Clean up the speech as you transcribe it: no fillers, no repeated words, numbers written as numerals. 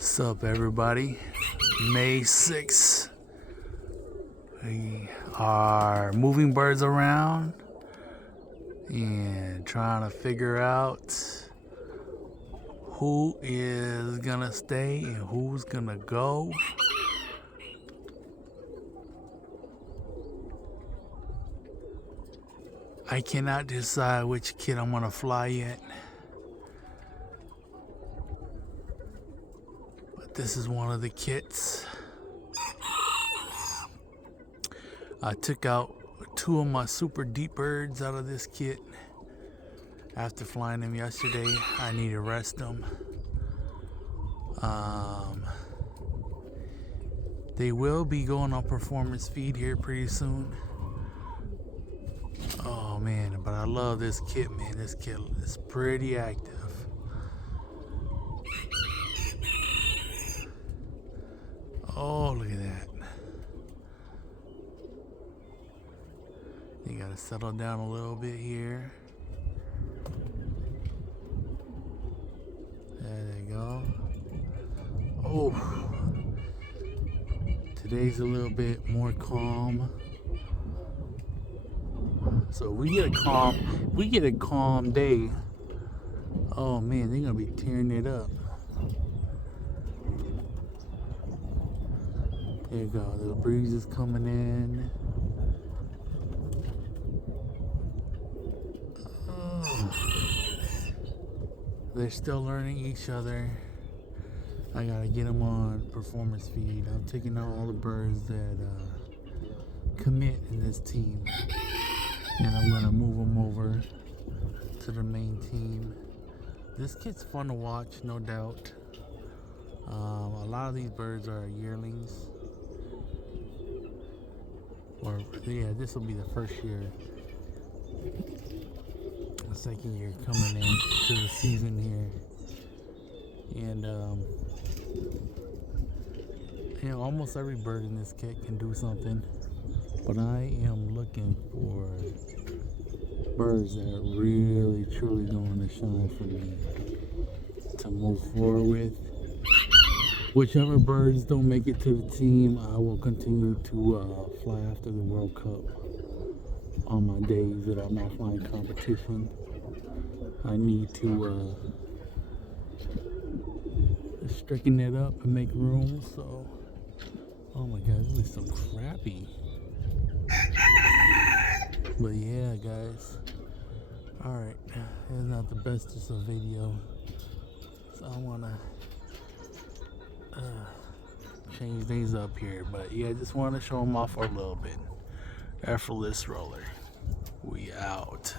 Sup everybody, May 6th, we are moving birds around and trying to figure out who is gonna stay and who's gonna go. I cannot decide which kid I'm gonna fly yet. This is one of the kits. I took out two of my super deep birds out of this kit. After flying them yesterday, I need to rest them. They will be going on performance feed here pretty soon. Oh man, but I love this kit, man. This kit is pretty active. Oh, look at that. You gotta settle down a little bit here. There they go. Oh, today's a little bit more calm. So we get a calm day. Oh man, they're gonna be tearing it up. There you go, the breeze is coming in. Oh. They're still learning each other. I gotta get them on performance feed. I'm taking out all the birds that commit in this team. And I'm gonna move them over to the main team. This kit's fun to watch, no doubt. A lot of these birds are yearlings. Or yeah, this will be the first year, the second year coming in to the season here, and you know, almost every bird in this kit can do something, but I am looking for birds that are really truly going to shine for me to move forward with. Whichever birds don't make it to the team, I will continue to fly after the World Cup on my days that I'm not flying competition. I need to straighten it up and make room. So, oh my God, this is so crappy. But yeah, guys. All right, it's not the bestest of video, so I wanna change things up here, but yeah, I just want to show them off for a little bit. Effortless Roller, we out.